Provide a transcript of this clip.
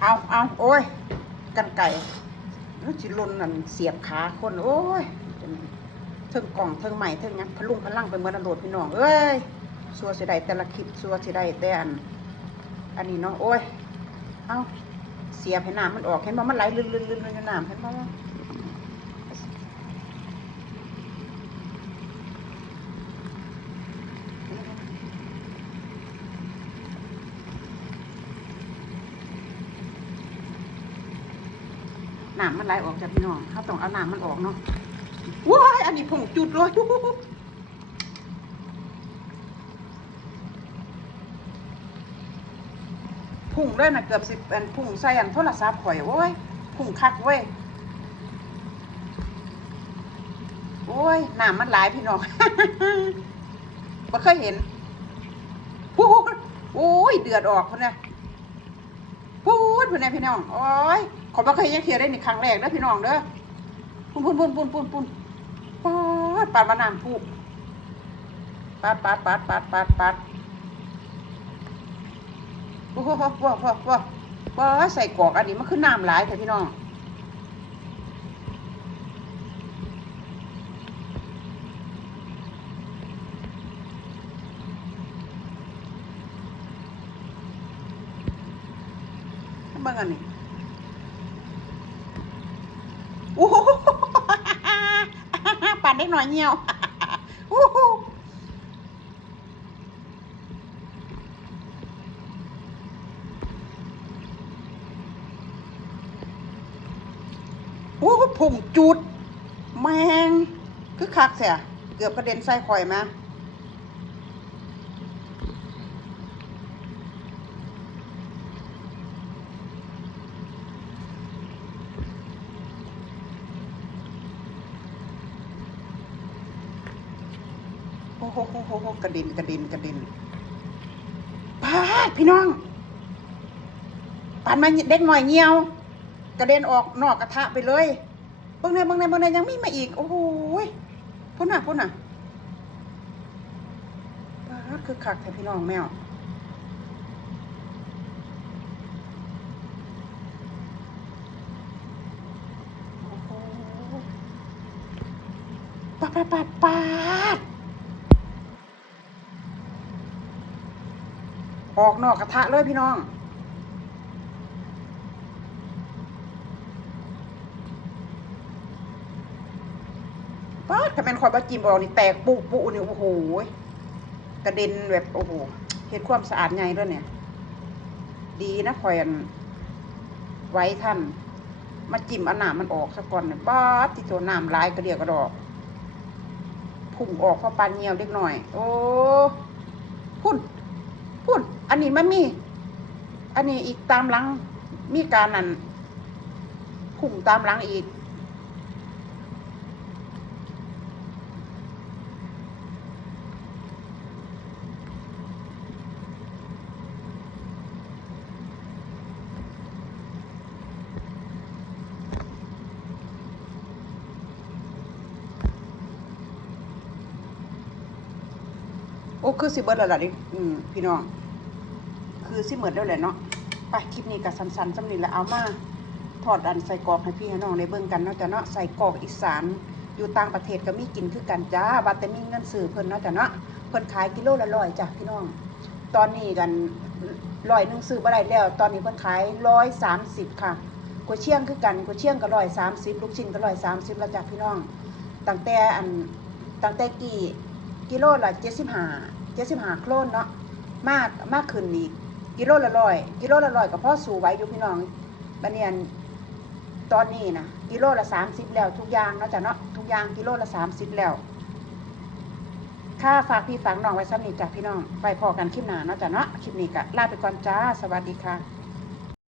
เอาเอาโอ้ย กันไก่แล้วจิลุนนั่นเสียบขาคนโอ้ยเทิงกล่องเทิงใหม่เทิงงักพลุงพลังไปเมื่อนันโดดพี่น้องเอ้ยสัวสิได้แต่ละคลิปสัวสิได้แต่อัน อันนี้เนาะโอ้ย เอาเสียบให้น้ำมันออกเห็นบ่มันไหลลื่นๆๆๆในน้ำเห็นบ่ น้ำมันไหลออกจากพี่น้องเขาต้องเอาน้ำมันออกเนาะว้ายอันนี้ผงจุดเลยพุ่งเลยนะเกือบสิบอันพุ่งใส่อันโทรศัพท์ข่อยโอ้ยพุ่งคักเว้ยโอ้ยน้ำมันไหลายพี่น้องบ่เคยเห็นพูดโอ้ยเดือดออกคนเนี่ยพูดคนเนี่ยพี่น้องโอ้ย ขอบ่เคยยังเทียได้ในครั้งแรกนะพี่น้องเด้อปุ่นปุ่นปุ่นปุ่นปุ่นปุ่นปาดปาดมานานพูปาดปาดปาดปาดปาดปาดโอ้โหว้าวว้าวว้าวว้าใส่กอกอันนี้มันคือน้ำหลายแต่พี่น้องเบิ่งอันนี้โอ้โห ปั่นได้ หน่อยเหี่ยวโอ้ผงจุด แมง คือคักเสียเกือบกระเด็นใส่ข่อยมา หโหโหโหกระเด็นกระเด็นกระเด็นพาดพี่น้องปานมาเด็กหน่อยเงี้ยว กระเด็นออกนอกกระทะไปเลยเบิ่งในเบิ่งในเบิ่งในยังมีมาอีก โอ้โหยพุ่นน่ะพุ่นน่ะปาดคือคักแท้พี่น้องแมวปาดปาดปาดปาด ออกนอกกระทะเลยพี่น้องป้าดถ้าเป็นคอยบะจิมออกนี่แตกปุปุนี่โอ้โหกระเด็นแบบโอ้โหเห็ดความสะอาดไงด้วยเนี่ย ดีนะคอยอันไว้ท่าน มาจิ้มอาน้ำมันออกซะก่อนเนี่ยป้าดที่ตัวน้ำลายกระเดียวกระดอกพุ่งออกเพราะปานเงียวเล็กหน่อย โอ้พุ่น พูดอันนี้มันมี อันนี้อีกตามหลังมีการนั่นพุ่งตามหลังอีก โอ้คือสิเบิดแล้วล่ะดิอืมพี่น้อง คือสิเบิดแล้วแหละเนาะไปคลิปนี้ก็สั้นๆสำนี้แหละเอามาทอดอันใส่กรอกให้พี่ให้น้องได้เบิ่งกันเนาะจ้ะเนาะใส่กรอกอีสานอยู่ต่างประเทศก็มีกินคือกันจ้าบัดแต่มีเงินซื้อเพิ่นเนาะจ้ะเนาะเพิ่นขายกิโลละร้อยจ้ะพี่น้อง ตอนนี้กันร้อยหนึ่งซื้อบ่ได้แล้ว ตอนนี้เพิ่นขายร้อยสามสิบค่ะก๋วยเชียงคือกันก๋วยเชียงก็ร้อยสามสิบลูกชิ้นก็ร้อยสามสิบแล้วจ้ะพี่น้องตั้งแต่อันตั้งแต่กี่ กิโลละเจ็ดสิบห้าเจ็ดสิบห้าโครนเนาะมากมากขึ้นอีกกิโลละร้อยกิโลละร้อยก็พ่อสู่ไว้อยู่พี่น้องบัดเนียนตอนนี้นะกิโลละสามสิบแล้วทุกอย่างเนาะจ้ะเนาะทุกอย่างกิโลละสามสิบแล้วค่าฝากพี่ฝากน้องไว้ซ้ำนี่จ้ะพี่น้องไปพอกันคลิปหน้าเนาะจ้ะเนาะคลิปนี้ก็ลาไปก่อนจ้าสวัสดีค่ะ